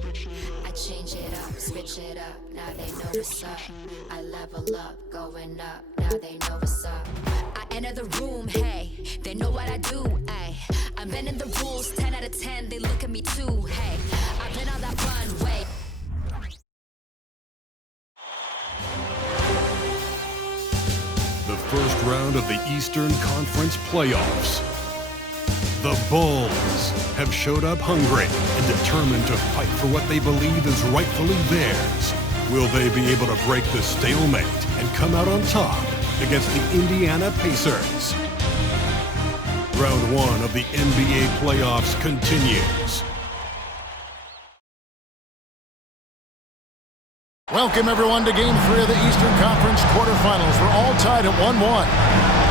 I change it up, switch it up, now they know what's up. I level up, going up, now they know what's up. I enter the room, hey, they know what I do, ay. I'm bending the rules, 10 out of 10, they look at me too, hey. I've been on that runway. The first round of the Eastern Conference playoffs. The Bulls have showed up hungry and determined to fight for what they believe is rightfully theirs. Will they be able to break the stalemate and come out on top against the Indiana Pacers? Round one of the NBA playoffs continues. Welcome, everyone, to Game 3 of the Eastern Conference quarterfinals. We're all tied at 1-1.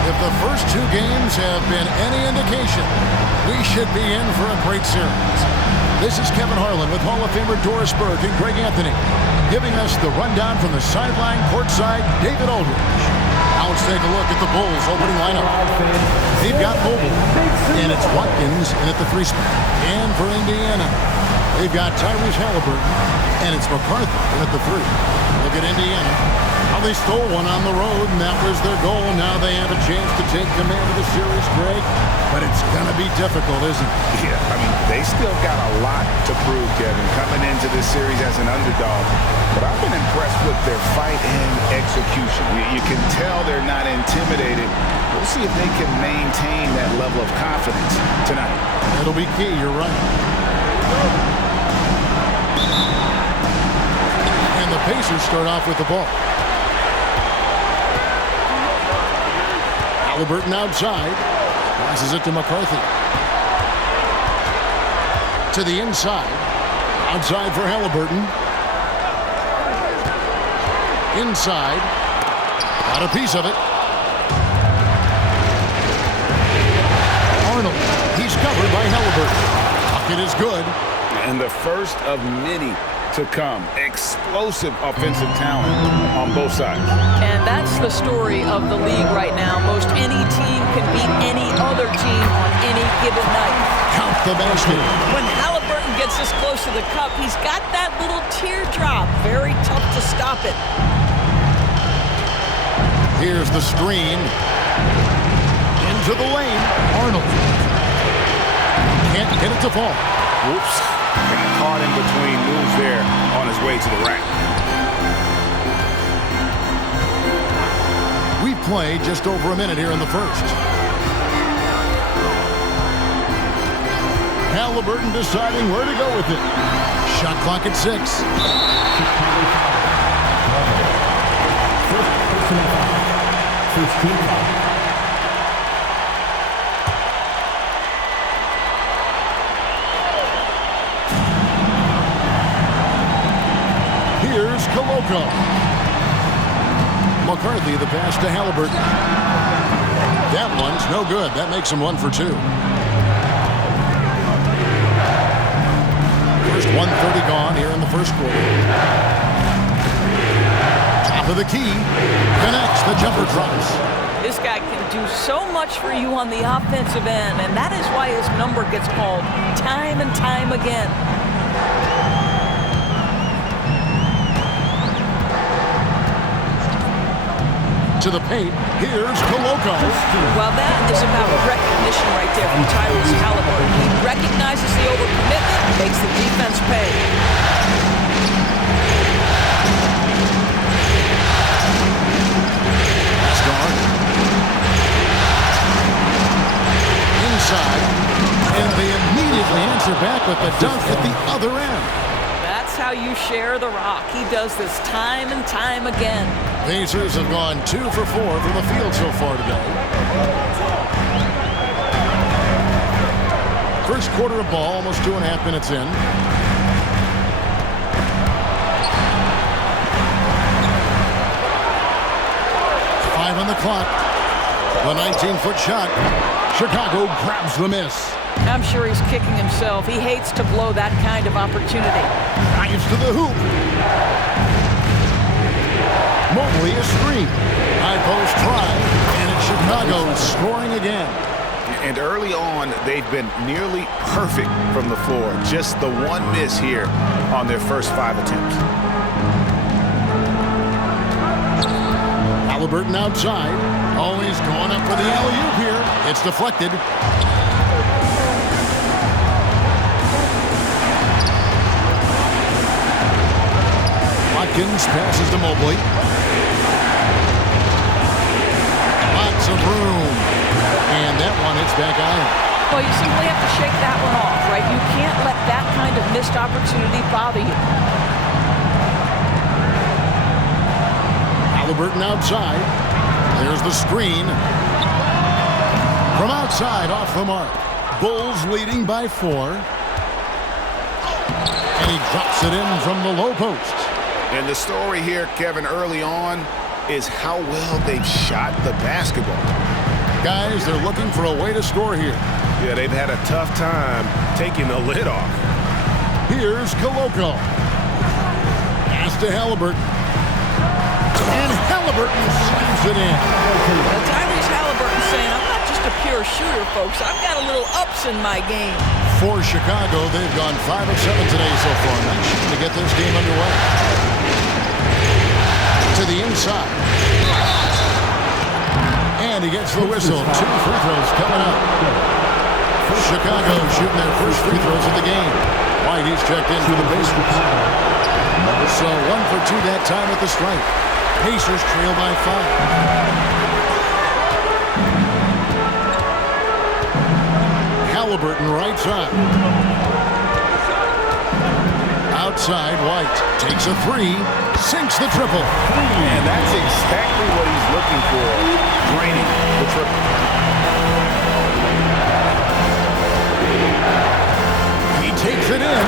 If the first two games have been any indication, we should be in for a great series. This is Kevin Harlan with Hall of Famer Doris Burke and Greg Anthony, giving us the rundown from the sideline courtside, David Aldridge. Now let's take a look at the Bulls' opening lineup. They've got Mobley, and it's Watkins in at the 3 spot. And for Indiana, they've got Tyrese Halliburton, and it's McCarthy at the 3. Look at Indiana. Well, they stole one on the road, and that was their goal. Now they have a chance to take command of the series, Greg. But it's going to be difficult, isn't it? Yeah, I mean, they still got a lot to prove, Kevin, coming into this series as an underdog. But I've been impressed with their fight and execution. You can tell they're not intimidated. We'll see if they can maintain that level of confidence tonight. It'll be key, you're right. And the Pacers start off with the ball. Halliburton outside. Passes it to McCarthy. To the inside. Outside for Halliburton. Inside. Got a piece of it. Arnold. He's covered by Halliburton. Bucket is good. And the first of many to come. Explosive offensive talent on both sides. And that's the story of the league right now. Most any team can beat any other team on any given night. Count the basket. When Halliburton gets this close to the cup, he's got that little teardrop. Very tough to stop it. Here's the screen. Into the lane. Arnold. Can't get it to fall. Whoops. Got caught in between moves there on his way to the rack. We've played just over a minute here in the first. Halliburton deciding where to go with it. Shot clock at 6. First team foul. Here's Koloko. McCarthy, the pass to Halliburton. That one's no good. That makes him 1 for 2. First 1:30 gone here in the first quarter. Top of the key. Connects. The jumper drops. This guy can do so much for you on the offensive end, and that is why his number gets called time and time again. To the paint. Here's Koloko. Well, that is about recognition right there from Tyrese Halliburton. He recognizes the overcommitment and makes the defense pay. It's gone. Inside. And they immediately answer back with the dunk at the other end. That's how you share the rock. He does this time and time again. Pacers have gone 2 for 4 from the field so far today. First quarter of ball, almost 2.5 minutes in. Five on the clock. The 19-foot shot. Chicago grabs the miss. I'm sure he's kicking himself. He hates to blow that kind of opportunity. Drives to the hoop. Mobley a screen. High post try. And it's Chicago scoring again. And early on, they've been nearly perfect from the floor. Just the one miss here on their first 5 attempts. Halliburton outside. Always going up for the alley-oop here. It's deflected. Watkins passes to Mobley. Lots of room. And that one hits back iron. Well, you simply have to shake that one off, right? You can't let that kind of missed opportunity bother you. Halliburton outside. There's the screen. From outside, off the mark. Bulls leading by 4. And he drops it in from the low post. And the story here, Kevin, early on is how well they've shot the basketball. Guys, they're looking for a way to score here. Yeah, they've had a tough time taking the lid off. Here's Koloko. Pass to Halliburton. And Halliburton slams it in. Well, Tyrese Halliburton saying, I'm not just a pure shooter, folks. I've got a little ups in my game. For Chicago, they've gone 5 of 7 today so far. Nice shooting to get this game underway. To the inside. And he gets the whistle. 2 free throws coming up. Chicago shooting their first free throws of the game. Whitey's checked in for the Pacers. So 1 for 2 that time at the stripe. Pacers trail by 5. Halliburton right side. Outside, White takes a 3, sinks the triple. And that's exactly what he's looking for, draining the triple. He takes it in.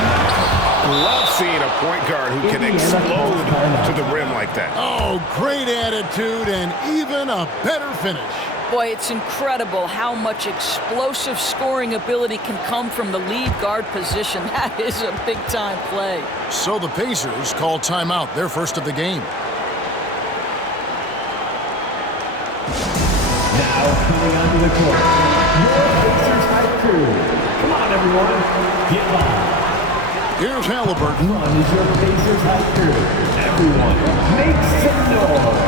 Love seeing a point guard who can explode to the rim like that. Oh, great attitude and even a better finish. Boy, it's incredible how much explosive scoring ability can come from the lead guard position. That is a big-time play. So the Pacers call timeout, their first of the game. Now coming onto the court, your Pacers high crew. Come on, everyone, get live. Here's Halliburton. One is your Pacers high crew. Everyone, make some noise.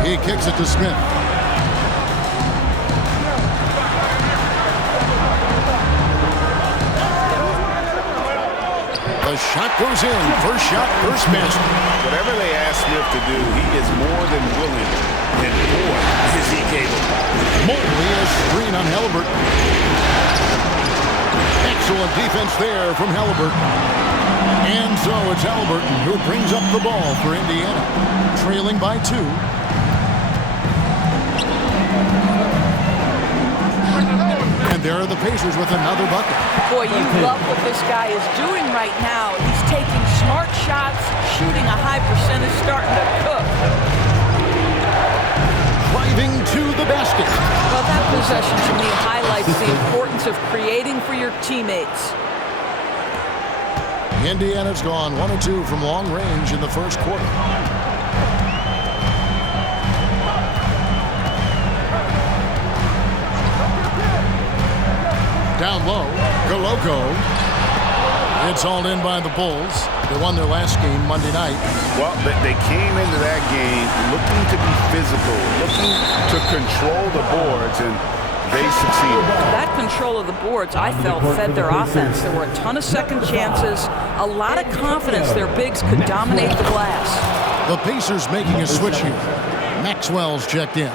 He kicks it to Smith. The shot goes in. First shot, first basket. Whatever they ask Smith to do, he is more than willing. And boy, is he capable. Mobley a screen on Halliburton. Excellent defense there from Halliburton. And so it's Halliburton who brings up the ball for Indiana. Trailing by 2. And there are the Pacers with another bucket. Boy, you love what this guy is doing right now. He's taking smart shots, shooting a high percentage, starting to cook. Driving to the basket. Well, that possession to me highlights the importance of creating for your teammates. Indiana's gone 1 of 2 from long range in the first quarter. Down low, Koloko. It's hauled in by the Bulls. They won their last game Monday night. Well, they came into that game looking to be physical, looking to control the boards, and they succeeded. That control of the boards, I felt, fed their offense. There were a ton of second chances, a lot of confidence their bigs could dominate the glass. The Pacers making a switch here. Maxwell's checked in.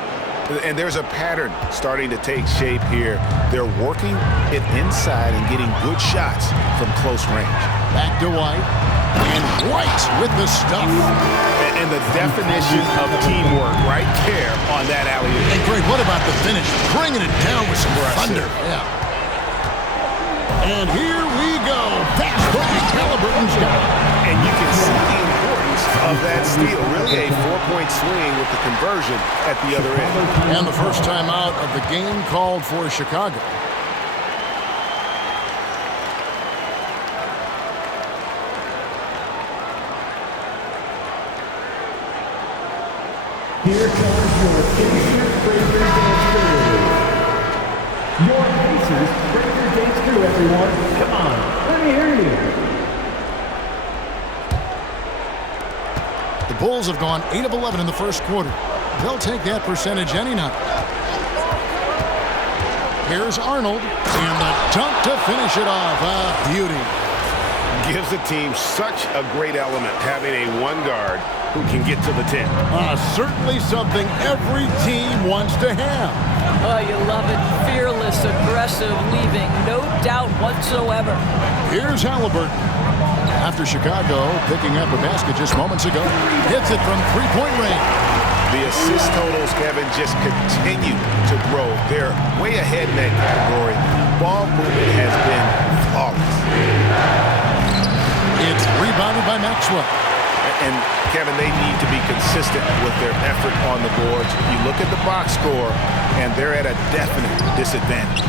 And there's a pattern starting to take shape here. They're working it inside and getting good shots from close range. Back to White. And White with the stuff. And the definition of teamwork right there on that alley-oop. And Greg, what about the finish? Bringing it down with some thunder. Yeah. And here we go. Fast break. Halliburton's got it. And you can see the importance of that steal. Really a 4-point swing with the conversion at the other end. And the first time out of the game called for Chicago. Here comes your Pacers favorite Your Pacers bring your days through, everyone. Come on, let me hear you. The Bulls have gone 8 of 11 in the first quarter. They'll take that percentage any night. Here's Arnold, and the dunk to finish it off. A beauty. Gives the team such a great element having a one guard who can get to the 10. Certainly something every team wants to have. Oh, you love it. Fearless, aggressive, leaving no doubt whatsoever. Here's Halliburton. After Chicago picking up a basket just moments ago, hits it from three-point range. The assist totals, Kevin, just continue to grow. They're way ahead in that category. Ball movement has been flawless. It's rebounded by Maxwell. And, Kevin, they need to be consistent with their effort on the boards. You look at the box score, and they're at a definite disadvantage.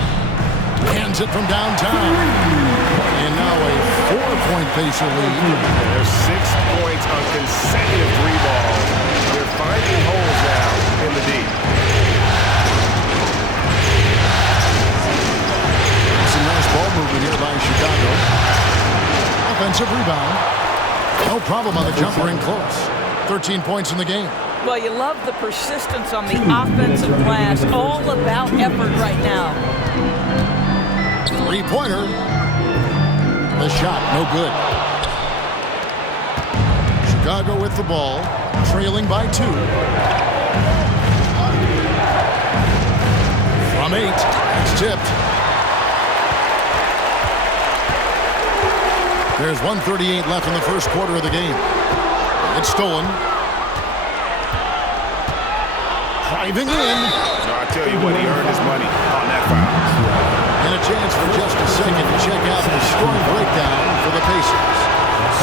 Hands it from downtown. And now a 4-point Pacer lead. There's 6 points on consecutive three balls. They're finding holes now in the deep. Some nice ball movement here by Chicago. Offensive rebound. No problem on the jumper in close. 13 points in the game. Well, you love the persistence on the offensive glass. All about effort right now. Three-pointer. The shot, no good. Chicago with the ball, trailing by 2. From 8, it's tipped. There's 1:38 left in the first quarter of the game. It's stolen. Driving in. No, I tell you what, he earned his money on that foul. And a chance for just a second to check out the scoring breakdown for the Pacers.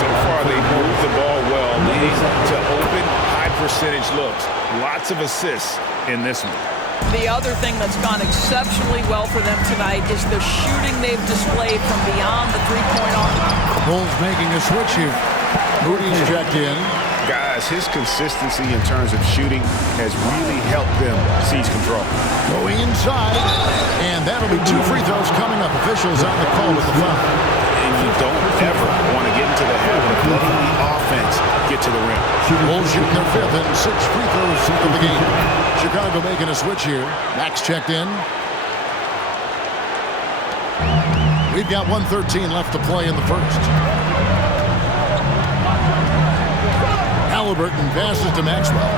So far, they moved the ball well, leading to open, high-percentage looks. Lots of assists in this one. The other thing that's gone exceptionally well for them tonight is the shooting they've displayed from beyond the three-point arc. Bulls making a switch here. Moody's checked in. Guys, his consistency in terms of shooting has really helped them seize control. Going inside, and that'll be 2 free throws coming up. Officials on the call with the foul. And you don't ever want to get into the habit of letting the offense get to the rim. Bulls shooting their 5th and 6 free throws of the game. Chicago making a switch here. Max checked in. We've got 1:13 left to play in the first. Halliburton passes to Maxwell.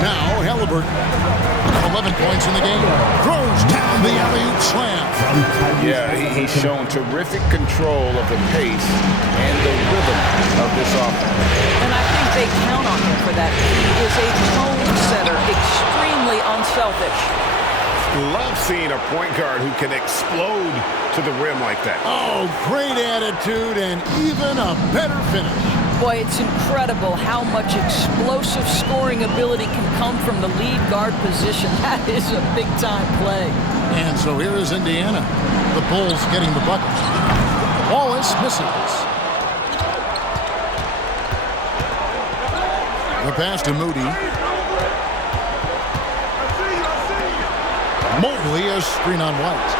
Now Halliburton, 11 points in the game. Throws down the alley-oop slam. Yeah, he's shown terrific control of the pace and the rhythm of this offense. And I think they count on him for that. He is a tone setter, extremely unselfish. Love seeing a point guard who can explode to the rim like that. Oh, great attitude and even a better finish. Boy, it's incredible how much explosive scoring ability can come from the lead guard position. That is a big-time play. And so here is Indiana. The Bulls getting the bucket. Wallace misses. The pass to Moody. Mobley, a screen on White.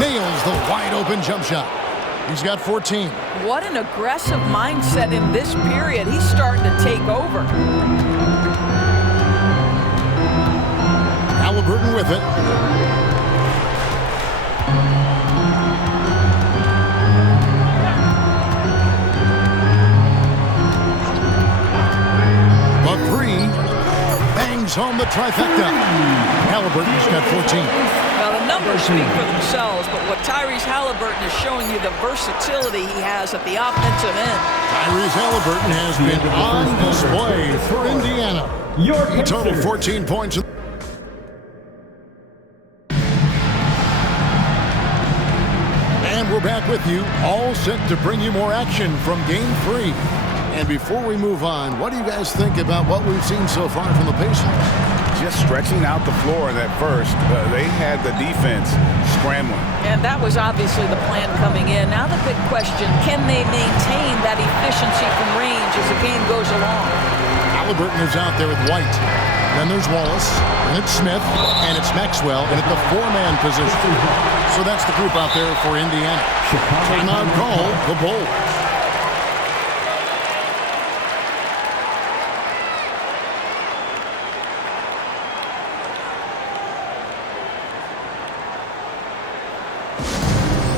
Nails the wide-open jump shot. He's got 14. What an aggressive mindset in this period. He's starting to take over. Halliburton with it. The 3 bangs home the trifecta. Halliburton's got 14. Now, the numbers speak for themselves, but what Tyrese Halliburton is showing you, the versatility he has at the offensive end. Tyrese Halliburton has been on display for Indiana. He totaled 14 points. And we're back with you, all set to bring you more action from Game 3. And before we move on, what do you guys think about what we've seen so far from the Pacers? Just stretching out the floor in that first. They had the defense scrambling. And that was obviously the plan coming in. Now the big question, can they maintain that efficiency from range as the game goes along? Halliburton is out there with White. Then there's Wallace, and it's Smith, and it's Maxwell, and at the four-man position. So that's the group out there for Indiana. Timeout call, the Bulls.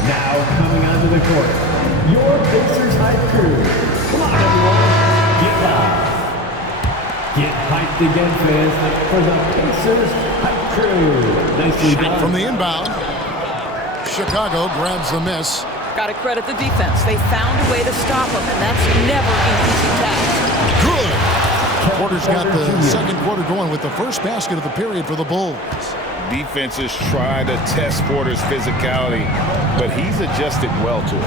Now coming onto the court, your Pacers Hype Crew. Come on, everyone, get live. Get hyped again, fans, for the Pacers Hype Crew. Nicely done. From the inbound, Chicago grabs the miss. Got to credit the defense. They found a way to stop them, and that's never an easy task. Good. Porter's got the second quarter going with the first basket of the period for the Bulls. Defenses try to test Porter's physicality, but he's adjusted well to it.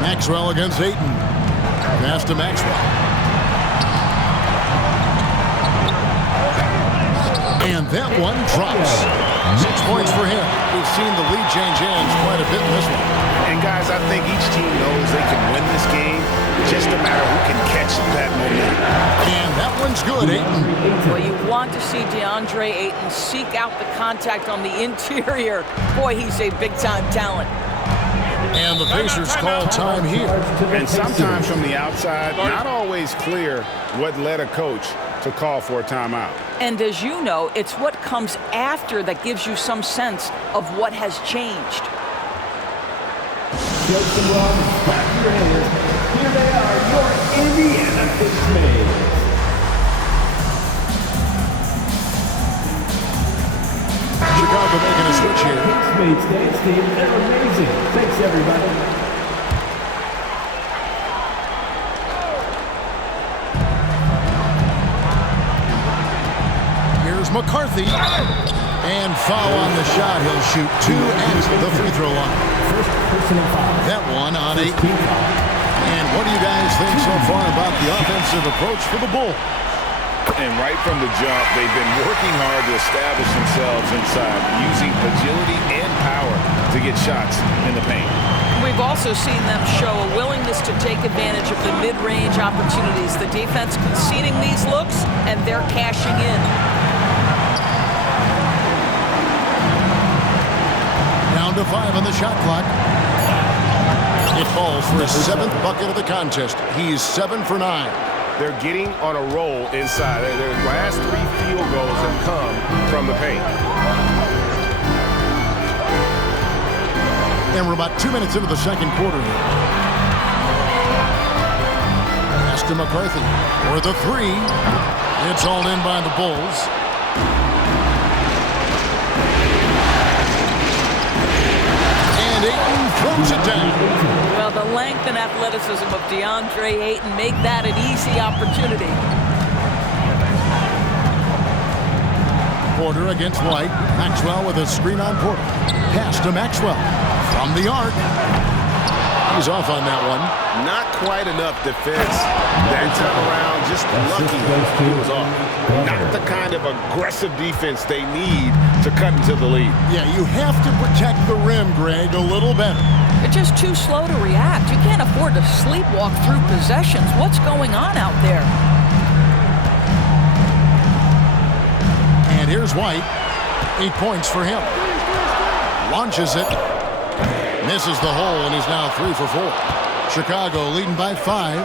Maxwell against Ayton. Pass to Maxwell. And that one drops. 6 points for him. We've seen the lead change hands quite a bit in this one. And guys, I think each team knows they can win this game. Just a matter who can catch that momentum. And that one's good, Ayton. Well, you want to see DeAndre Ayton seek out the contact on the interior. Boy, he's a big-time talent. And the Pacers call time here. And sometimes from the outside, not always clear what led a coach to call for a timeout. And as you know, it's what comes after that gives you some sense of what has changed. Justin Rollins, clap your hands. Here they are, your Indiana Pacers. Chicago making a switch here. Pacemates dance team, they're amazing. Thanks, everybody. Here's McCarthy. And foul on the shot. He'll shoot 2 at the free throw line. First personal foul. That one on 8. Team foul. And what do you guys think so far about the offensive approach for the Bulls? And right from the jump, they've been working hard to establish themselves inside, using agility and power to get shots in the paint. We've also seen them show a willingness to take advantage of the mid-range opportunities. The defense conceding these looks, and they're cashing in. Down to 5 on the shot clock. It falls for his 7th bucket of the contest. He's 7 for 9. They're getting on a roll inside. Their last 3 field goals have come from the paint. And we're about 2 minutes into the second quarter here. Pass to McCarthy for the 3. It's all in by the Bulls. And Ayton throws it down. Well, the length and athleticism of DeAndre Ayton make that an easy opportunity. Porter against White. Maxwell with a screen on Porter. Pass to Maxwell from the arc. He's off on that one. Not quite enough defense that time around. Just lucky he was off. Not the kind of aggressive defense they need to cut into the lead. Yeah, you have to protect the rim, Greg, a little better. They're just too slow to react. You can't afford to sleepwalk through possessions. What's going on out there? And here's White. 8 points for him. Launches it. Misses the hole, and he's now 3 for 4. Chicago leading by 5.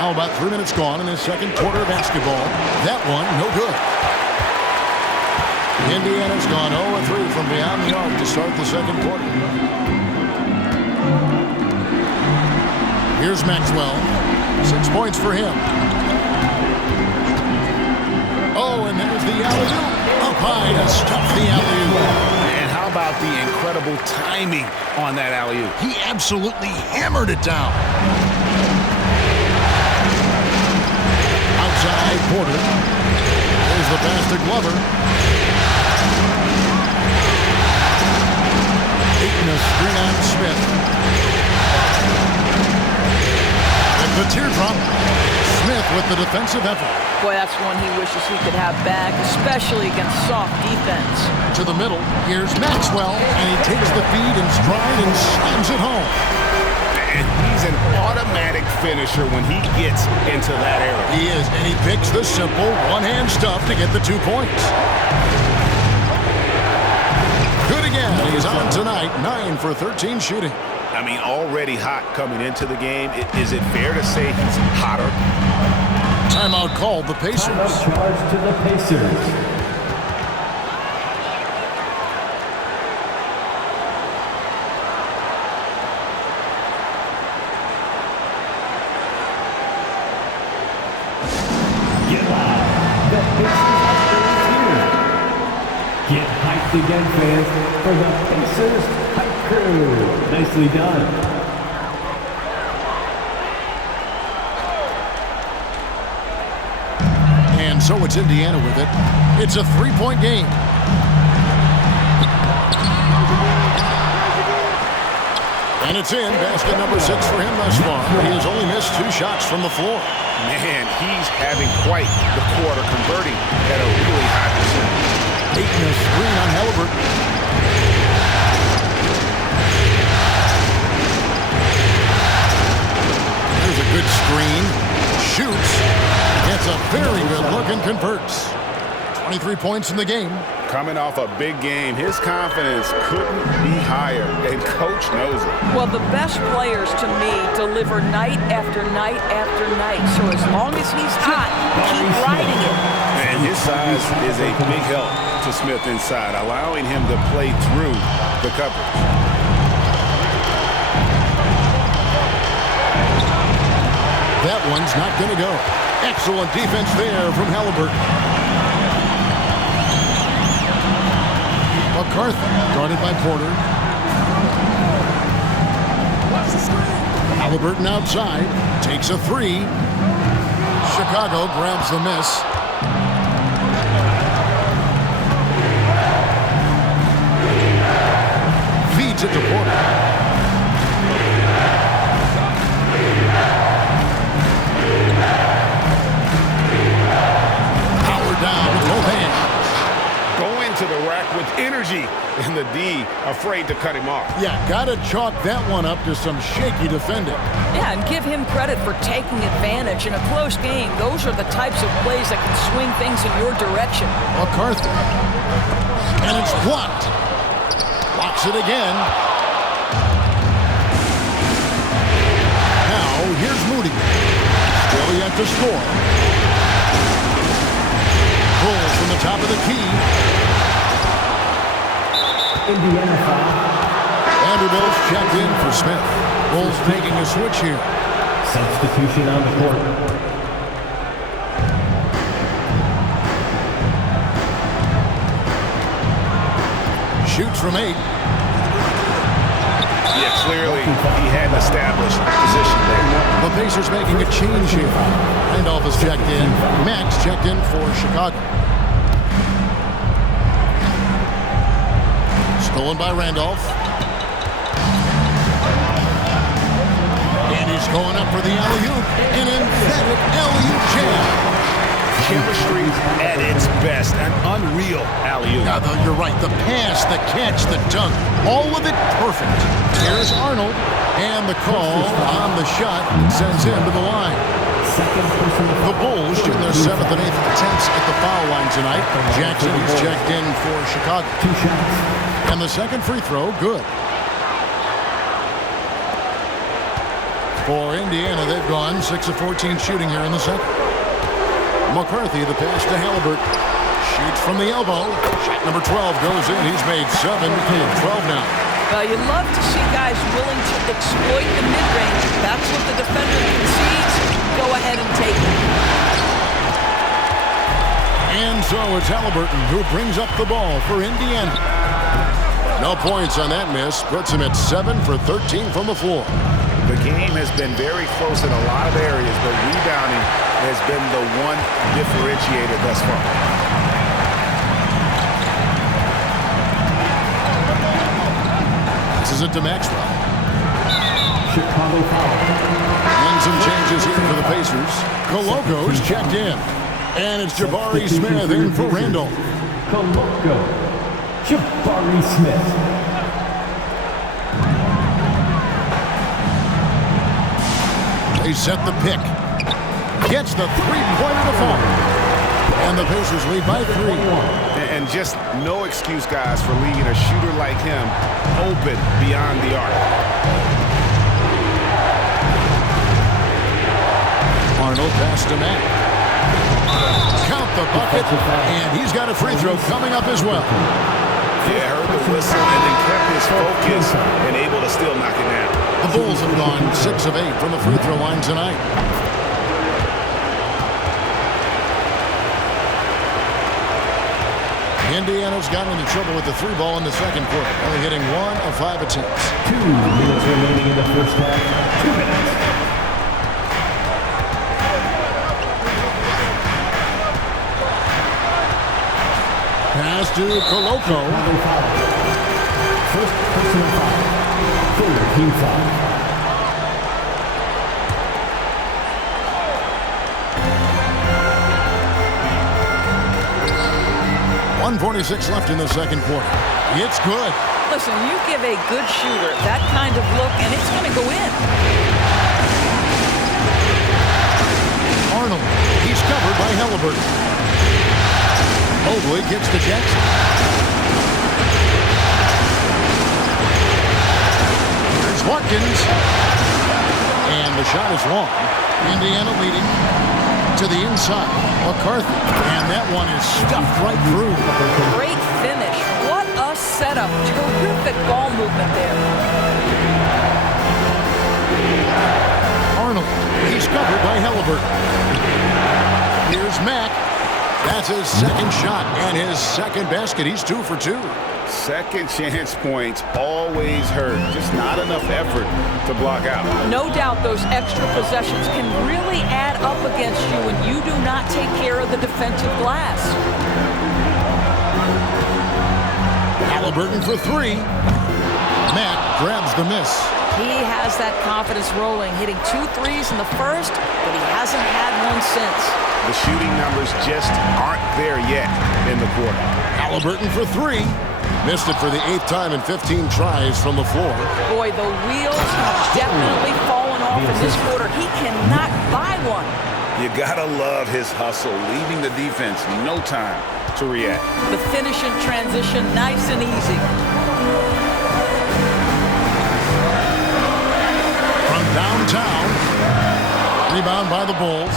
Now about 3 minutes gone in his second quarter of basketball. That one, no good. Indiana's gone 0-3 from beyond the arc to start the second quarter. Here's Maxwell. 6 points for him. Oh, and there's the alley-oop. Up high to stop the alley-oop. And how about the incredible timing on that alley-oop? He absolutely hammered it down. Outside Porter. There's the pass to Glover. Ayton a screen on Smith. And the teardrop. Smith with the defensive effort. Boy, that's one he wishes he could have back, especially against soft defense. To the middle, here's Maxwell, and he takes the feed in stride and slams it home. And he's an automatic finisher when he gets into that area. He is, and he picks the simple one-hand stuff to get the 2 points. Good again. He's on tonight, 9 for 13 shooting. I mean, already hot coming into the game. Is it fair to say he's hotter? Timeout called the Pacers. Timeout charge to the Pacers. Get hyped again, fans, for the Pacers Hype Crew. Nicely done. And so it's Indiana with it. It's a 3-point game. And it's in. Basket number 6 for him thus far. He has only missed 2 shots from the floor. Man, he's having quite the quarter, converting at a really high percentage. Taking a screen on Halliburton. There's a good screen. Shoots. Gets a very good look and converts. 23 points in the game. Coming off a big game, his confidence couldn't be higher, and Coach knows it. Well, the best players, to me, deliver night after night after night. So as long as he's hot, keep riding it. And his size is a big help to Smith inside, allowing him to play through the coverage. That one's not going to go. Excellent defense there from Halliburton. McCarthy, guarded by Porter. Halliburton outside, takes a 3. Chicago grabs the miss. Feeds it to Porter. Power down with both hands. Going to the rack with energy, and the D afraid to cut him off. Yeah, gotta chalk that one up to some shaky defending. Yeah, and give him credit for taking advantage. In a close game, those are the types of plays that can swing things in your direction. McCarthy. And it's blocked. Blocks it again. Now, here's Moody. Still yet to score. Pulls from the top of the key. Indiana foul. Vanderbilt's checked in for Smith. Bulls making a switch here. Substitution on the court. Shoots from 8. Yeah, clearly he had an established position there. The Pacers making a change here. Randolph is checked in. Max checked in for Chicago. Stolen by Randolph. And he's going up for the alley-oop. An emphatic alley-oop jam. Chemistry at its best. An unreal alley-oop. Yeah, you're right. The pass, the catch, the dunk. All of it perfect. Here's Arnold. And the call on the shot sends him to the line. The Bulls shooting their 7th and 8th attempts at the foul line tonight. Jackson, he's checked in for Chicago. 2 shots. And the second free throw, good. For Indiana, they've gone 6 of 14 shooting here in the second. McCarthy, the pass to Halliburton. Shoots from the elbow. Shot number 12 goes in. He's made 7 of 12 now. Well, you love to see guys willing to exploit the mid-range. If that's what the defender concedes, go ahead and take it. And so it's Halliburton who brings up the ball for Indiana. No points on that miss. Puts him at 7 for 13 from the floor. The game has been very close in a lot of areas, but rebounding has been the one differentiator thus far. This is it to Maxwell. Chicago foul. And some changes here for the Pacers. Coloco's checked in. And it's Jabari Smith in for Randolph. Coloco. Jabari Smith. They set the pick. Gets the three-pointer to fall. And the Pacers lead by 3. And just no excuse, guys, for leaving a shooter like him open beyond the arc. Arnold pass to Mack. Count the bucket, and he's got a free throw coming up as well. Yeah, heard the whistle and then kept his focus and able to still knock it down. The Bulls have gone 6 of 8 from the free throw line tonight. Indiana's gotten into trouble with the 3 ball in the second quarter, only hitting 1 of 5 attempts. 2 minutes remaining in the first half. 2 minutes. Pass to Koloko. First personal foul. Third team foul. .146 left in the second quarter. It's good. Listen, you give a good shooter that kind of look, and it's going to go in. Arnold. He's covered by Halliburton. Mobley gets to Jackson. Here's Watkins. And the shot is long. Indiana leading to the inside. McCarthy. And that one is stuffed right through. Great finish. What a setup. Terrific ball movement there. Arnold. He's covered by Halliburton. Here's Mack. That's his second shot and his second basket. He's 2 for 2. Second chance points always hurt. Just not enough effort to block out. No doubt those extra possessions can really add up against you when you do not take care of the defensive glass. Halliburton for 3. Mack grabs the miss. He has that confidence rolling, hitting 2 threes in the first, but he hasn't had one since. The shooting numbers just aren't there yet in the quarter. Halliburton for 3. Missed it for the 8th time in 15 tries from the floor. Boy, the wheels have definitely fallen off in this quarter. He cannot buy one. You gotta love his hustle, leaving the defense no time to react. The finish in transition, nice and easy. From downtown. Rebound by the Bulls.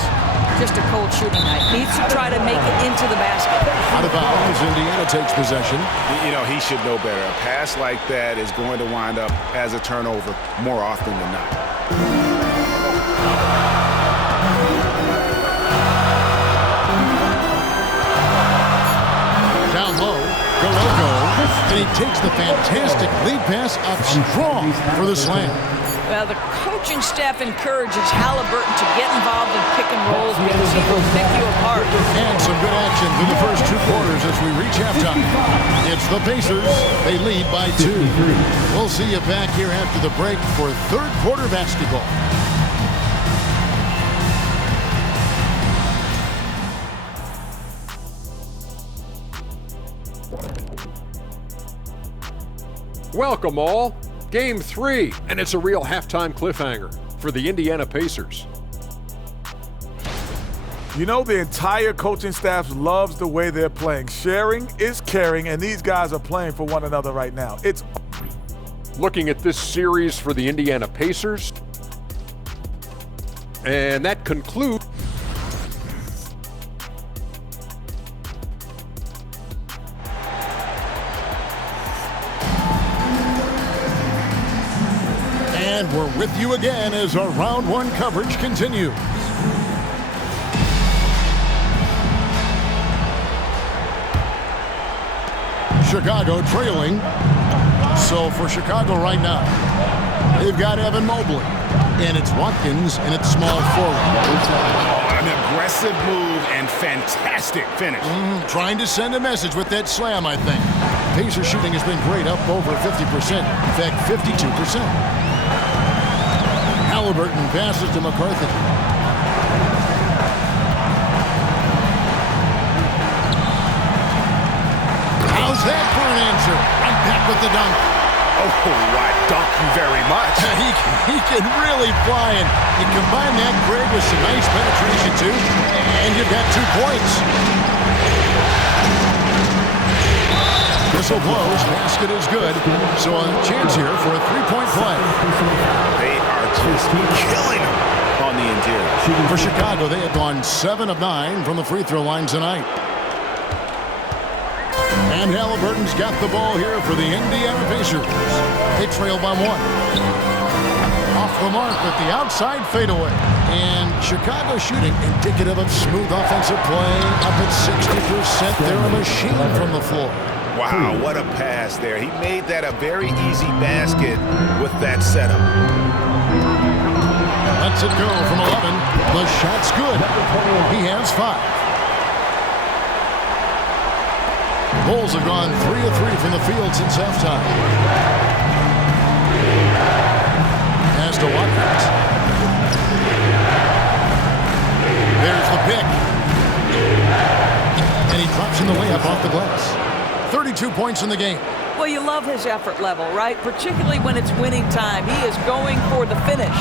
Just a cold shooting night. Needs to try to make it into the basket. Out of bounds, Indiana takes possession. You know, he should know better. A pass like that is going to wind up as a turnover more often than not. Down low, Koloko, and he takes the fantastic lead pass up strong for the slam. Well, the coaching staff encourages Halliburton to get involved in pick and rolls because he will pick you apart. And some good action through the first 2 quarters as we reach halftime. It's the Pacers. They lead by 2. We'll see you back here after the break for third quarter basketball. Welcome all. Game 3, and it's a real halftime cliffhanger for the Indiana Pacers. You know, the entire coaching staff loves the way they're playing. Sharing is caring, and these guys are playing for one another right now. It's Looking at this series for the Indiana Pacers, and that concludes And we're with you again as our round 1 coverage continues. Chicago trailing. So for Chicago right now, they've got Evan Mobley. And it's Watkins, and it's small forward. An aggressive move and fantastic finish. Trying to send a message with that slam, I think. Pacer shooting has been great, up over 50%. In fact, 52%. Halliburton passes to McCarthy. How's that for an answer? Right back with the dunk. I thank you very much. He can really fly, and you combine that, Greg, with some nice penetration, too, and you've got 2 points. Whistle blows, basket is good, so a chance here for a 3-point play. They are just killing them on the interior. For Chicago, they had gone 7 of 9 from the free throw line tonight. And Halliburton's got the ball here for the Indiana Pacers. They trail by 1. Off the mark with the outside fadeaway. And Chicago shooting indicative of smooth offensive play. Up at 60%. They're a machine from the floor. Wow, what a pass there. He made that a very easy basket with that setup. Lets it go from 11. The shot's good. He has 5. Bulls have gone 3 of 3 from the field since halftime. As to Watkins. There's the pick. And he drops in the layup off the glass. 32 points in the game. Well, you love his effort level, right? Particularly when it's winning time. He is going for the finish.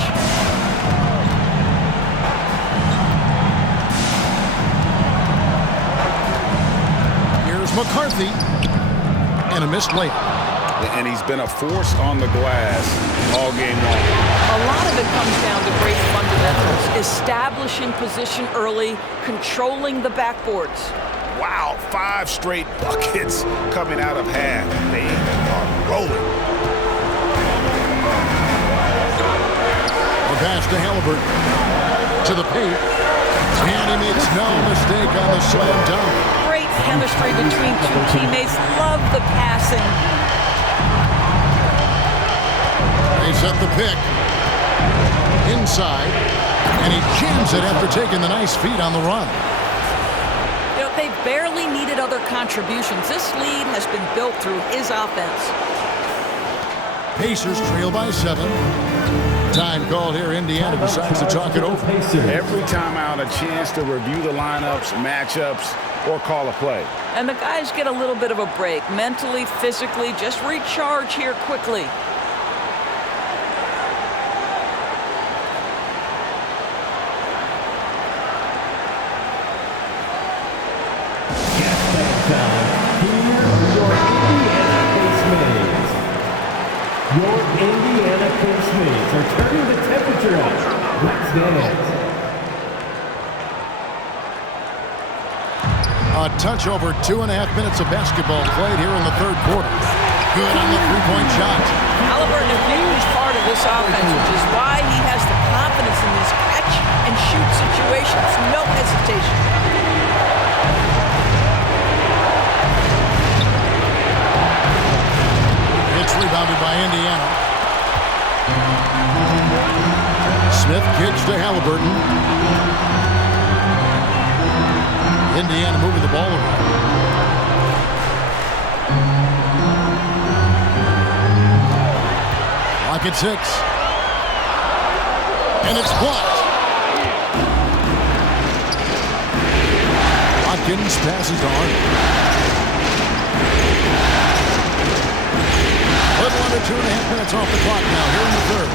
McCarthy, and a missed layup. And he's been a force on the glass all game long. A lot of it comes down to great fundamentals. Establishing position early, controlling the backboards. Wow, 5 straight buckets coming out of half. They are rolling. A pass to Halliburton. To the paint. And he makes no mistake on the slam dunk. Chemistry between 2 teammates. Love the passing. They set the pick. Inside. And he jams it after taking the nice feed on the run. You know, they barely needed other contributions. This lead has been built through his offense. Pacers trail by 7. Time called here. Indiana decides to talk it over. Every time out, a chance to review the lineups, matchups, or call a play. And the guys get a little bit of a break. Mentally, physically, just recharge here quickly. Your Indiana Pacers are turning the temperature up. Let's dance. A touch over 2.5 minutes of basketball played here in the 3rd quarter. Good on the 3-point shot. Halliburton, a huge part of this offense, which is why he has the confidence in these catch-and-shoot situations. No hesitation. It's rebounded by Indiana. Smith kicks to Halliburton. Indiana moving the ball around. Clock at 6. And it's blocked. Watkins passes to Arnold. Little under 2.5 minutes off the clock now here in the 3rd.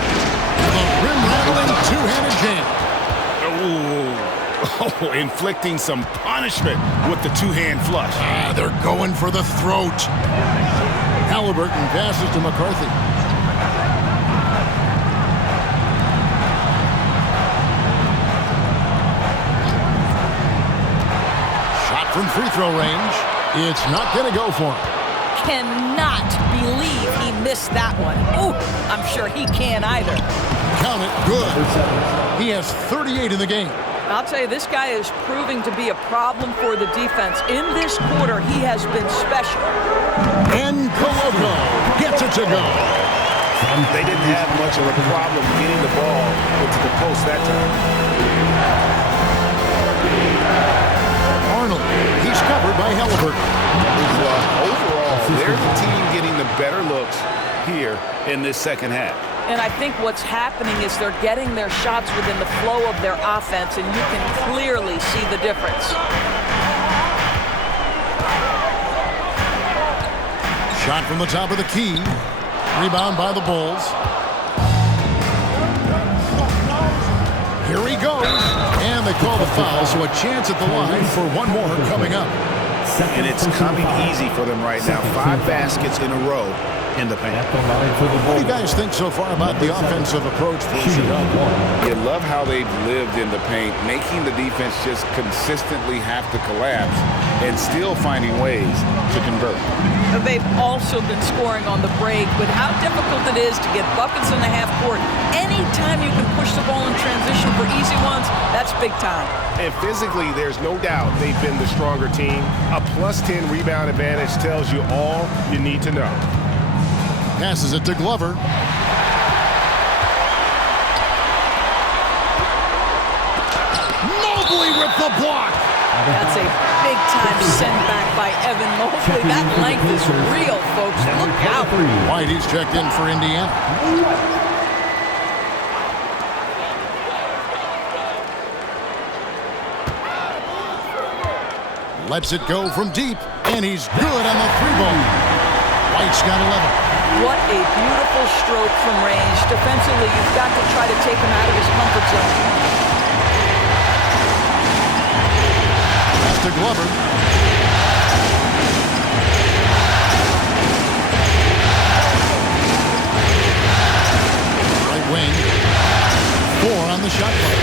The rim-rattling 2-handed jam. Oh, inflicting some punishment with the 2-hand flush. They're going for the throat. Halliburton passes to McCarthy. Shot from free throw range. It's not going to go for him. Cannot believe he missed that one. Oh, I'm sure he can't either. Count it. Good. He has 38 in the game. I'll tell you, this guy is proving to be a problem for the defense. In this quarter, he has been special. And Koloko gets it to go. They didn't have much of a problem getting the ball into the post that time. Arnold, he's covered by Halliburton. Overall, they're the team getting the better looks here in this second half. And I think what's happening is they're getting their shots within the flow of their offense, and you can clearly see the difference. Shot from the top of the key. Rebound by the Bulls. Here he goes. And they call the foul, so a chance at the line for one more coming up. And it's coming easy for them right now. 5 baskets in a row in the paint. What do you guys think so far about the offensive approach for Chicago? You love how they've lived in the paint, making the defense just consistently have to collapse and still finding ways to convert. They've also been scoring on the break, but how difficult it is to get buckets in the half court. Anytime you can push the ball in transition for easy ones, that's big time. And physically, there's no doubt they've been the stronger team. A +10 rebound advantage tells you all you need to know. Passes it to Glover. Mobley with the block. That's a big-time send back by Evan Mobley. That length is real, folks. Look out. Whitey's checked in for Indiana. Lets it go from deep, and he's good on the 3-ball. White's got 11. What a beautiful stroke from range. Defensively, you've got to try to take him out of his comfort zone. Pass to Glover. Right wing. 4 on the shot clock.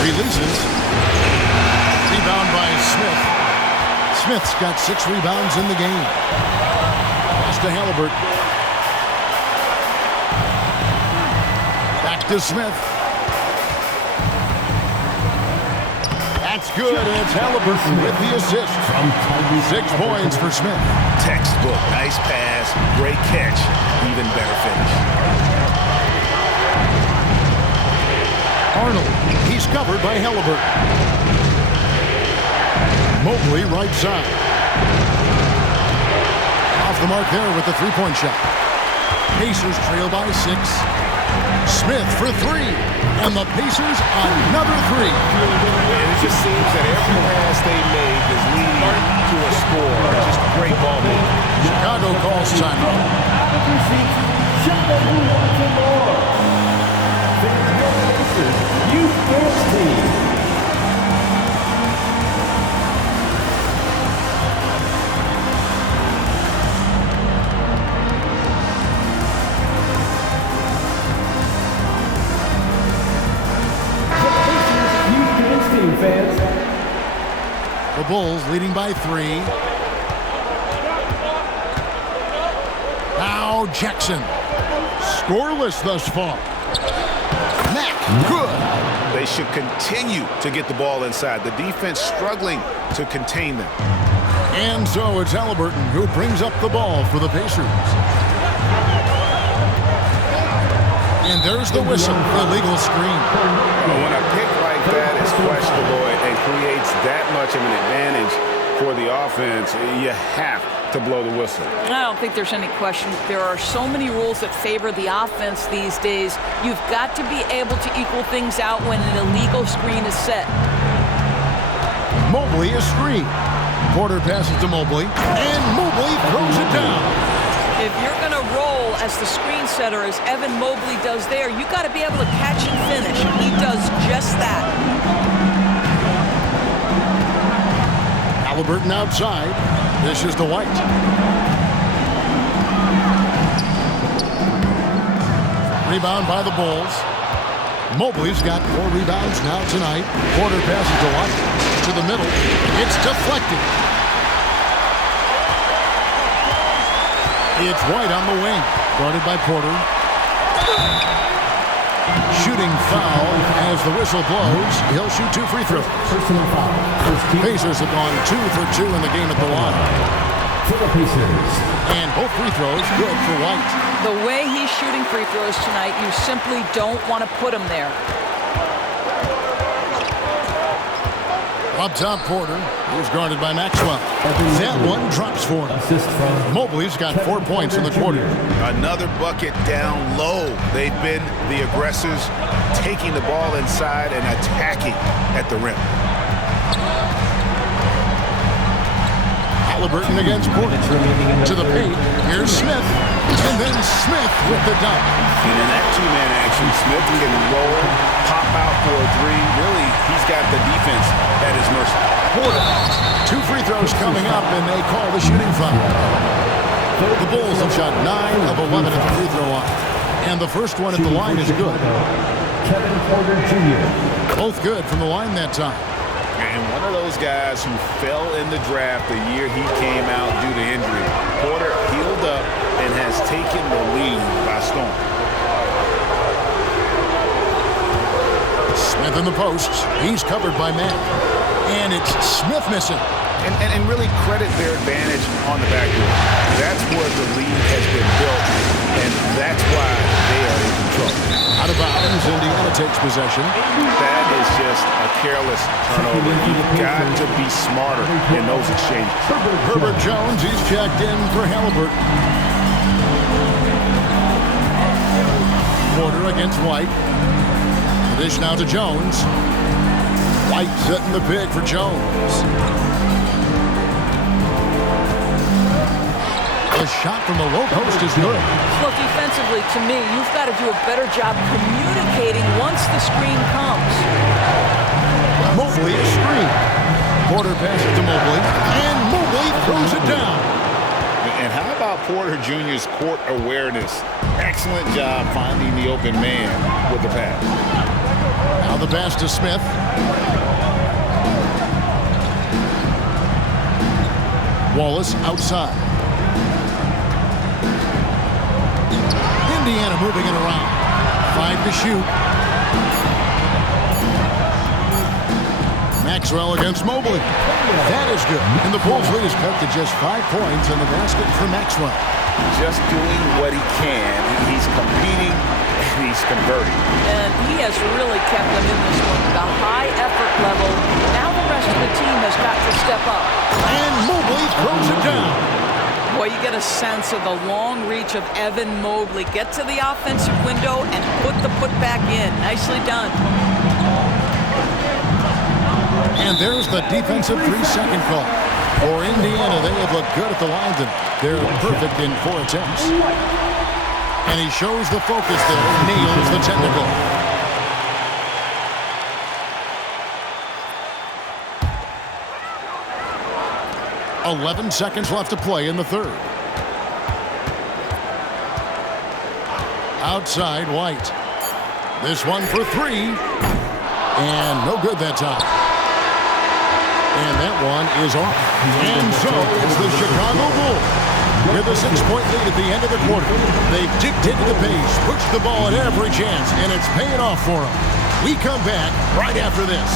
Releases. Rebound by Smith. Smith's got 6 rebounds in the game. Pass to Halliburton. Back to Smith. That's good, and it's Halliburton with the assist. 6 points for Smith. Textbook, nice pass, great catch, even better finish. Arnold, he's covered by Halliburton. Mobley right side. Off the mark there with the 3-point shot. Pacers trail by 6. Smith for 3. And the Pacers another 3. And it just seems that every pass they make is leading to a score. Just great ball movement. Chicago calls timeout. Fans. The Bulls leading by 3. Now Jackson. Scoreless thus far. Mack, good. They should continue to get the ball inside. The defense struggling to contain them. And so it's Halliburton who brings up the ball for the Pacers. And there's the whistle, illegal screen. Well, when a pick like that is questionable and creates that much of an advantage for the offense, you have to blow the whistle. I don't think there's any question. There are so many rules that favor the offense these days. You've got to be able to equal things out when an illegal screen is set. Mobley is screened. Porter passes to Mobley, and Mobley throws it down. If you're going to roll as the screen setter as Evan Mobley does there, you got to be able to catch and finish. He does just that. Halliburton outside. This is to White. Rebound by the Bulls. Mobley's got 4 rebounds now tonight. Porter passes to White. To the middle. It's deflected. It's White on the wing. Guarded by Porter. Shooting foul as the whistle blows. He'll shoot 2 free throws. Personal foul. Pacers have gone 2 for 2 in the game at the line. For the Pacers. And both free throws good for White. The way he's shooting free throws tonight, you simply don't want to put him there. Up top, Porter, who's guarded by Maxwell. That one drops for him. Assist from Mobley's got 4 points in the quarter. Another bucket down low. They've been the aggressors, taking the ball inside and attacking at the rim. Halliburton against Porter. To the paint. Here's Smith. And then Smith with the dunk. And in that two-man action, Smith can roll, pop out for a three. Really, he's got the defense at his mercy. Porter. 2 free throws coming up, and they call the shooting foul. The Bulls have shot 9 of 11 at the free throw line. And the first one at the line is good. Kevin Porter Jr. Both good from the line that time. And one of those guys who fell in the draft the year he came out due to injury. Porter healed up and has taken the lead by storm. Smith in the posts. He's covered by Mack. And it's Smith missing. And really credit their advantage on the backboard. That's where the lead has been built, and that's why they are in control. Out of bounds, Indiana takes possession. That is just a careless turnover. You've got to be smarter in those exchanges. Herbert Jones, he's checked in for Halliburton. Porter against White. The dish now to Jones. White setting the pick for Jones. The shot from the low post is good. Well, defensively, to me, you've got to do a better job communicating once the screen comes. Mobley a screen. Porter passes to Mobley, and Mobley throws it down. And how about Porter Jr.'s court awareness? Excellent job finding the open man with the pass. Now the pass to Smith. Wallace outside. Indiana moving it around. 5 to shoot. Maxwell against Mobley. That is good. And the Bulls lead is cut to just 5 points in the basket for Maxwell. Just doing what he can. He's competing and he's converting. And he has really kept them in this one. The high effort level. Now the rest of the team has got to step up. And Mobley throws it down. Boy, you get a sense of the long reach of Evan Mobley. Get to the offensive window and put the putback in. Nicely done. And there's the defensive 3-second call. For Indiana, they have looked good at the line tonight. They're perfect in 4 attempts. And he shows the focus there, nails the technical. .11 seconds left to play in the third. Outside, White. This one for 3. And no good that time. And that one is off. And so it's the Chicago Bulls with a 6-point lead at the end of the quarter. They've dictated the pace, pushed the ball at every chance, and it's paying off for them. We come back right after this.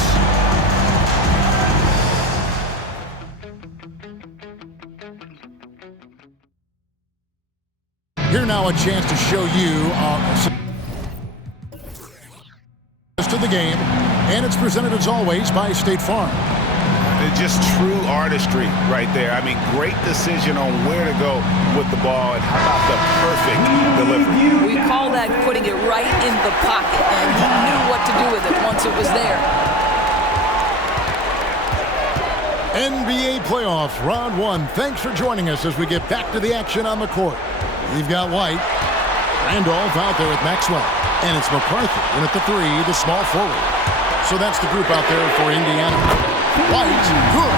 Here now a chance to show you to the game, and it's presented as always by State Farm. Just true artistry right there. I mean, great decision on where to go with the ball, and how about the perfect delivery? We call that putting it right in the pocket, and he knew what to do with it once it was there. NBA playoffs, round 1. Thanks for joining us as we get back to the action on the court. We've got White. Randolph out there with Maxwell. And it's McCarthy in at the 3, the small forward. So that's the group out there for Indiana. White, good.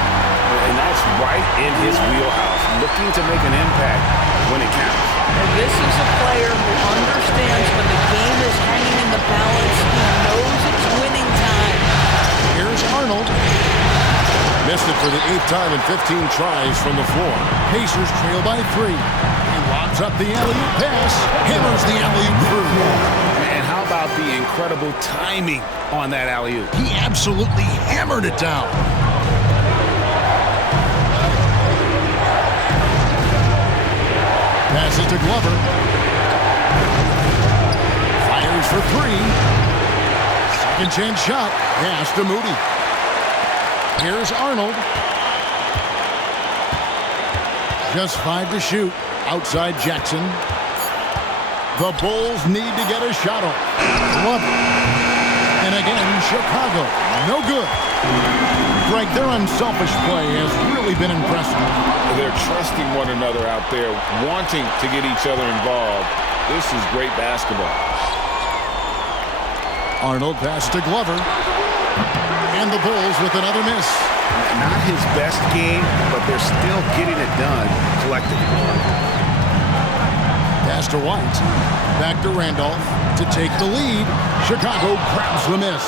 And that's right in his wheelhouse, looking to make an impact when it counts. And this is a player who understands when the game is hanging in the balance. He knows it's winning time. Here's Arnold. Missed it for the 8th time in 15 tries from the floor. Pacers trail by 3. He lobs up the alley-oop pass, hammers the alley-oop through. And how about the incredible timing on that alley-oop? He absolutely hammered it down. Passes to Glover. Fires for 3. Second chance shot. Pass to Moody. Here's Arnold. Just 5 to shoot. Outside Jackson. The Bulls need to get a shot off. Glover. And again, Chicago, no good. Greg, their unselfish play has really been impressive. They're trusting one another out there, wanting to get each other involved. This is great basketball. Arnold passes to Glover. And the Bulls with another miss. Not his best game, but they're still getting it done collectively. Pass to White. Back to Randolph to take the lead. Chicago grabs the miss.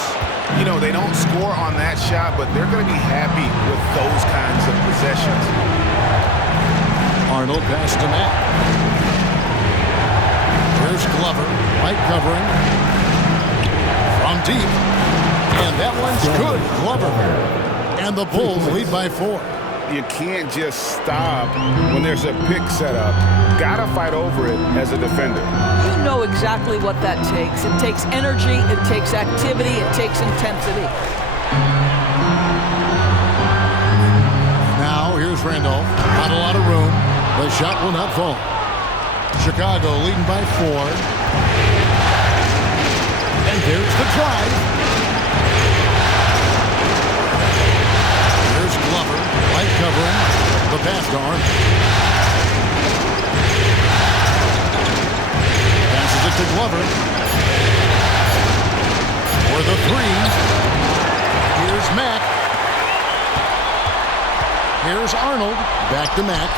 You know, they don't score on that shot, but they're going to be happy with those kinds of possessions. Arnold pass to Matt. Here's Glover. White covering. From deep. And that one's good. Glover. And the Bulls lead by 4. You can't just stop when there's a pick set up. Gotta fight over it as a defender. You know exactly what that takes. It takes energy, it takes activity, it takes intensity. Now here's Randolph. Not a lot of room. The shot will not fall. Chicago leading by 4. And there's the drive. Here's Glover. Light covering. The pass to Arnold. Passes it to Glover. For the 3. Here's Mack. Here's Arnold. Back to Mack.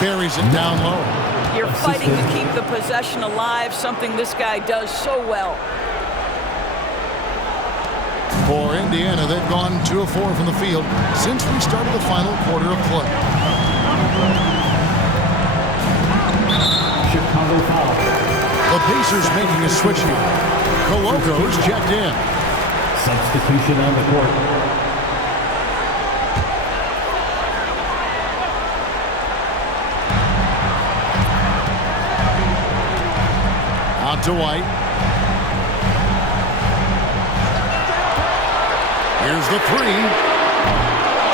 Buries it down low. You're fighting to keep the possession alive, something this guy does so well. For Indiana, they've gone 2 of 4 from the field since we started the final quarter of play. Chicago foul. The Pacers making a switch here. Coloco's checked in. Substitution on the court. Out to White. Here's the 3.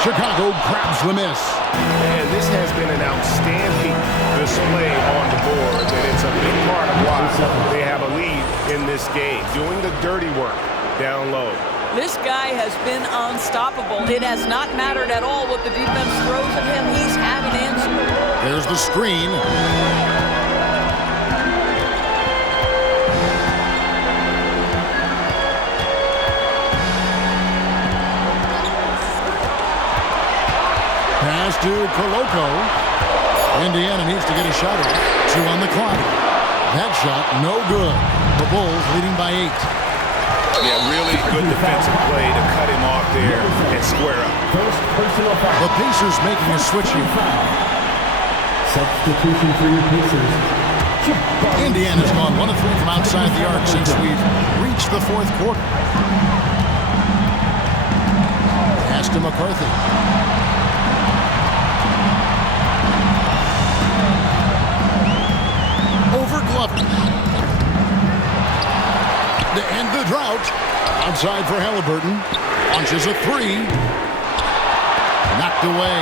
Chicago grabs the miss. And this has been an outstanding display on the board, and it's a big part of why they have a lead in this game, doing the dirty work down low. This guy has been unstoppable. It has not mattered at all what the defense throws at him. He's had an answer. There's the screen. Pass to Coloco. Indiana needs to get a shot off. 2 on the clock. That shot, no good. The Bulls leading by 8. Yeah, really good defensive play to cut him off there and square up. First personal foul. The Pacers making a switch here. Substitution for your Pacers. Indiana's gone 1 of 3 from outside the arc since we've reached the 4th quarter. Pass to McCarthy. Over Glover. To end the drought. Outside for Halliburton. Launches a 3. Knocked away.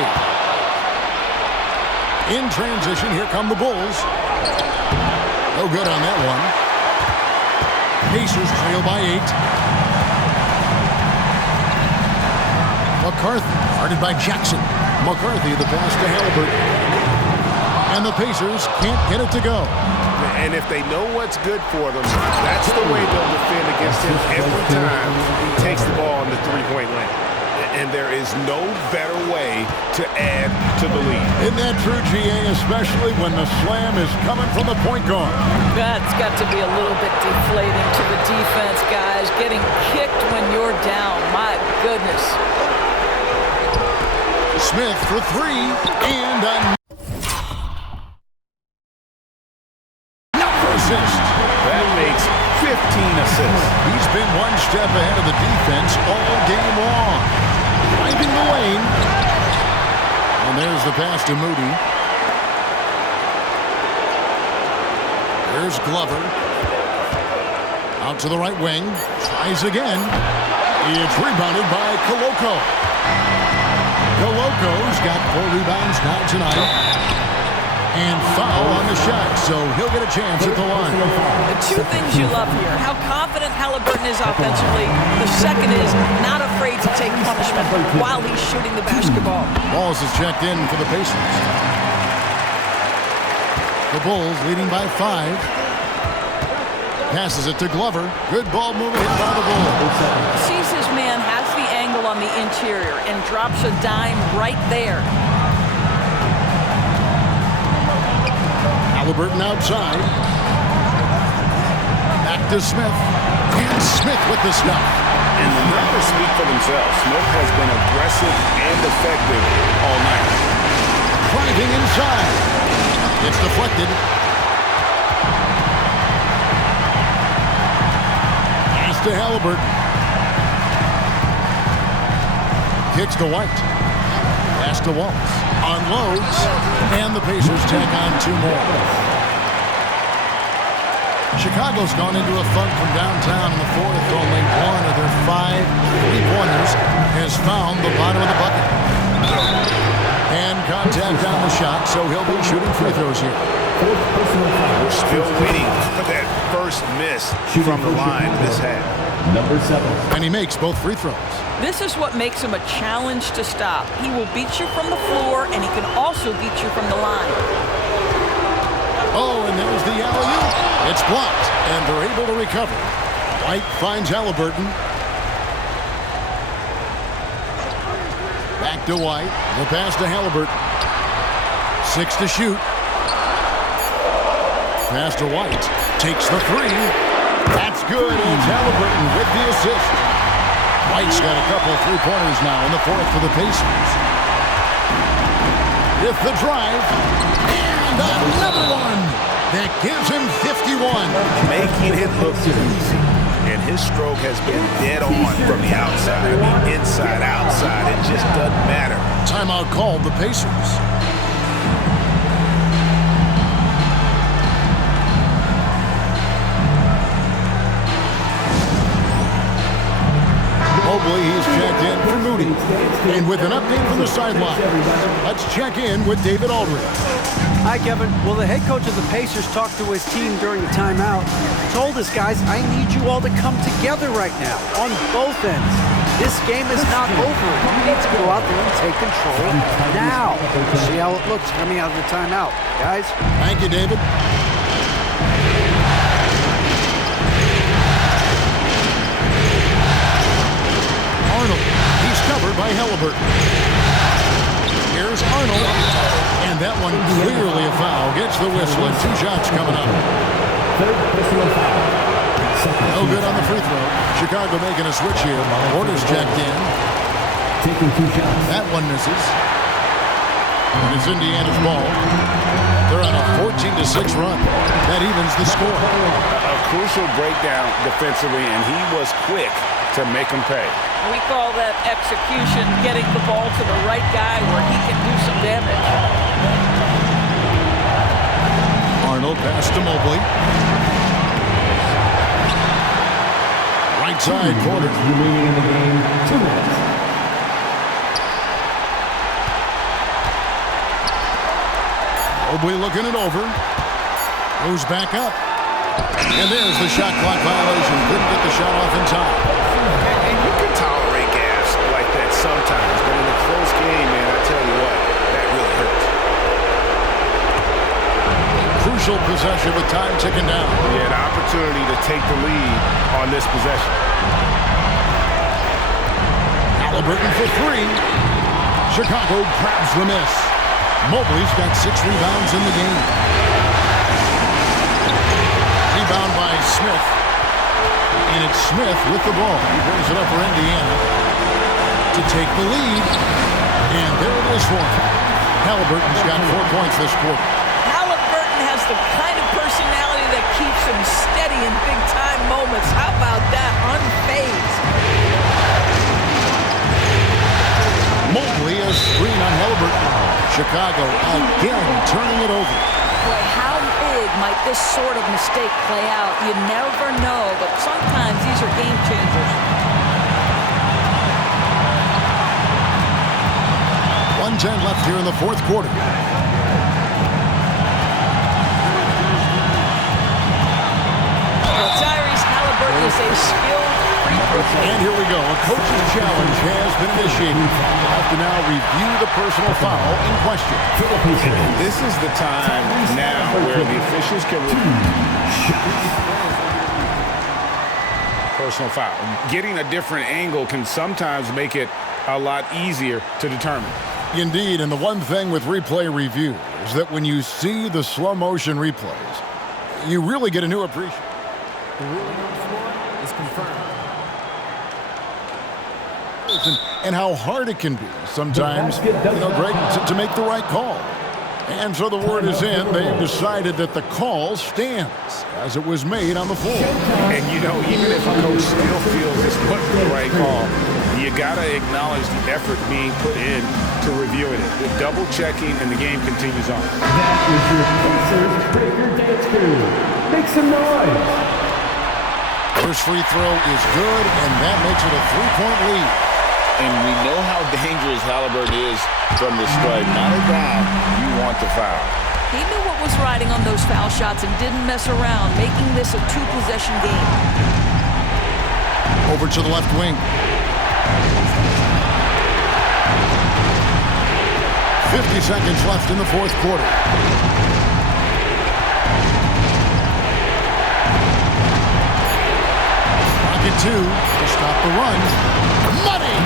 In transition, here come the Bulls. No good on that one. Pacers trail by 8. McCarthy, guarded by Jackson. McCarthy, the pass to Halliburton. And the Pacers can't get it to go. And if they know what's good for them, that's the way they'll defend against him every time he takes the ball in the three-point lane. And there is no better way to add to the lead. Isn't that true, GA, especially when the slam is coming from the point guard? That's got to be a little bit deflating to the defense, guys. Getting kicked when you're down. My goodness. Smith for 3 and a assist. That makes 15 assists. He's been one step ahead of the defense all game long. Driving the lane. And there's the pass to Moody. There's Glover. Out to the right wing. Tries again. It's rebounded by Coloco. Coloco's got 4 rebounds now tonight. And foul on the shot, so he'll get a chance at the line. The two things you love here, how confident Halliburton is offensively. The second is not afraid to take punishment while he's shooting the basketball. Walls is checked in for the Pacers. The Bulls leading by 5. Passes it to Glover. Good ball movement hit by the Bulls. Sees his man, has the angle on the interior, and drops a dime right there. Halliburton outside. Back to Smith. And Smith with the stuff. And the numbers speak for themselves. Smith has been aggressive and effective all night. Driving inside. It's deflected. Pass to Halliburton. Kicks to White. Pass to Wallace. Unloads. And the Pacers tack on 2 more. Chicago's gone into a funk from downtown in the fourth. Only one of their 5 3-pointers has found the bottom of the bucket. And contact on the shot, so he'll be shooting free throws here. We're still waiting for that first miss from the line this half. Number 7. And he makes both free throws. This is what makes him a challenge to stop. He will beat you from the floor, and he can also beat you from the line. Oh, and there's the alley-oop. It's blocked, and they're able to recover. White finds Halliburton. Back to White. The pass to Halliburton. 6 to shoot. Pass to White. Takes the 3. That's good. It's Halliburton with the assist. White's got a couple of 3-pointers now in the fourth for the Pacers. With the drive. And another one. That gives him 51. Making it look easy. And his stroke has been dead on from the outside. I mean, inside, outside. It just doesn't matter. Timeout called the Pacers. Mobley, he's checked in for Moody. And with an update from the sideline, let's check in with David Aldridge. Hi, Kevin. Well, the head coach of the Pacers talked to his team during the timeout. Told us, guys, I need you all to come together right now on both ends. This game is not over. You need to go out there and take control now. See how it looks coming out of the timeout, guys. Thank you, David. Arnold, he's covered by Halliburton. Here's Arnold, and that one clearly a foul. Gets the whistle, and 2 shots coming up. Third personal foul. No good on the free throw. Chicago making a switch here. Porter's checked in. Taking 2 shots. That one misses. And it's Indiana's ball. They're on a 14-6 run. That evens the score. A crucial breakdown defensively, and he was quick to make him pay. We call that execution, getting the ball to the right guy where he can do some damage. Arnold pass to Mobley. Right side corner. Remaining in the game, 2 minutes. Mobley looking it over. Goes back up. And there's the shot clock violation. Couldn't get the shot off in time. And you can tolerate gas like that sometimes, but in a close game, man, I tell you what, that really hurts. Crucial possession with time ticking down. Yeah, an opportunity to take the lead on this possession. Halliburton for 3. Chicago grabs the miss. Mobley's got 6 rebounds in the game. Rebound by Smith. And it's Smith with the ball. He brings it up for Indiana to take the lead. And there it is for him. Halliburton's got 4 points this quarter. Halliburton has the kind of personality that keeps him steady in big-time moments. How about that? Unfazed. Mobley a screen on Halliburton. Chicago again turning it over. Boy, how big might this sort of mistake play out? You never know, but sometimes these are game changers. 1:10 left here in the fourth quarter. is a skilled free throw shooter. And here we go. A coach's challenge has been initiated. We'll have to now review the personal foul in question. This is the time now where the officials can personal foul. Getting a different angle can sometimes make it a lot easier to determine. Indeed, and the one thing with replay review is that when you see the slow motion replays, you really get a new appreciation. The ruling on the floor is confirmed. And how hard it can be sometimes, Greg, to make the right call. And so the word is in. They've decided that the call stands as it was made on the floor. And, even if a coach still feels it's put the right call, you got to acknowledge the effort being put in to reviewing it. The double checking, and the game continues on. That is your Pacers Breaker Dance Crew. Make some noise. First free throw is good, and that makes it a 3-point lead. And we know how dangerous Halliburton is from the stripe. Not a guy you want to foul. He knew what was riding on those foul shots and didn't mess around, making this a two-possession game. Over to the left wing. 50 seconds left in the fourth quarter. Rocket 2 to stop the run. Money!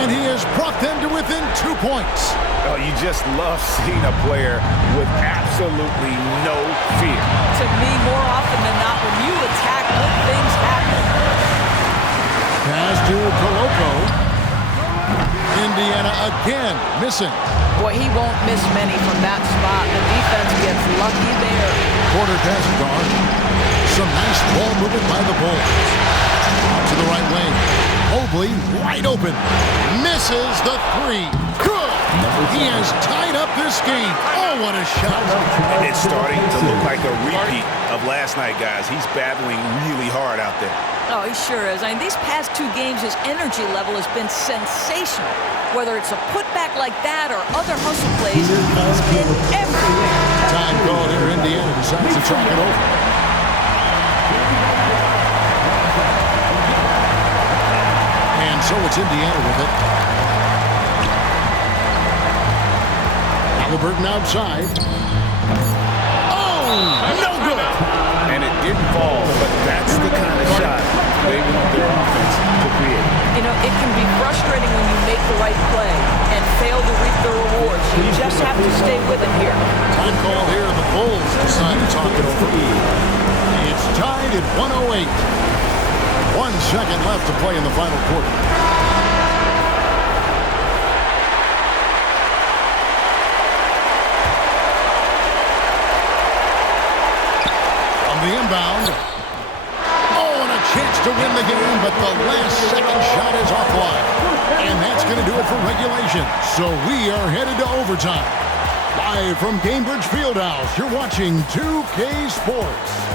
And he has brought them to within 2 points. Oh, you just love seeing a player with absolutely no fear. To me, more often than not, when you attack, good things happen. Pass to Koloko. Indiana again missing. Boy, he won't miss many from that spot. The defense gets lucky there. Quarter pass gone. Some nice ball movement by the Bulls. To the right wing. Mobley wide open. Misses the three. Good. He has tied up this game. Oh, what a shot. It's starting to look like a repeat of last night, guys. He's battling really hard out there. Oh, he sure is. I mean, these past 2 games, his energy level has been sensational. Whether it's a putback like that or other hustle plays, he's been everywhere. Time called here. Indiana decides to track it over. And so it's Indiana with it. Halliburton outside. Oh, no good. And it didn't fall, but that's the kind of shot they want their offense to create. It can be frustrating when you make the right play and fail to reap the rewards. You just have to stay with it here. Time call here. The Bulls decide to talk it over. It's tied at 108. 1 second left to play in the final quarter. The inbound. Oh, and a chance to win the game, but the last second shot is offline. And that's going to do it for regulation. So we are headed to overtime. Live from Gainbridge Fieldhouse, you're watching 2K Sports.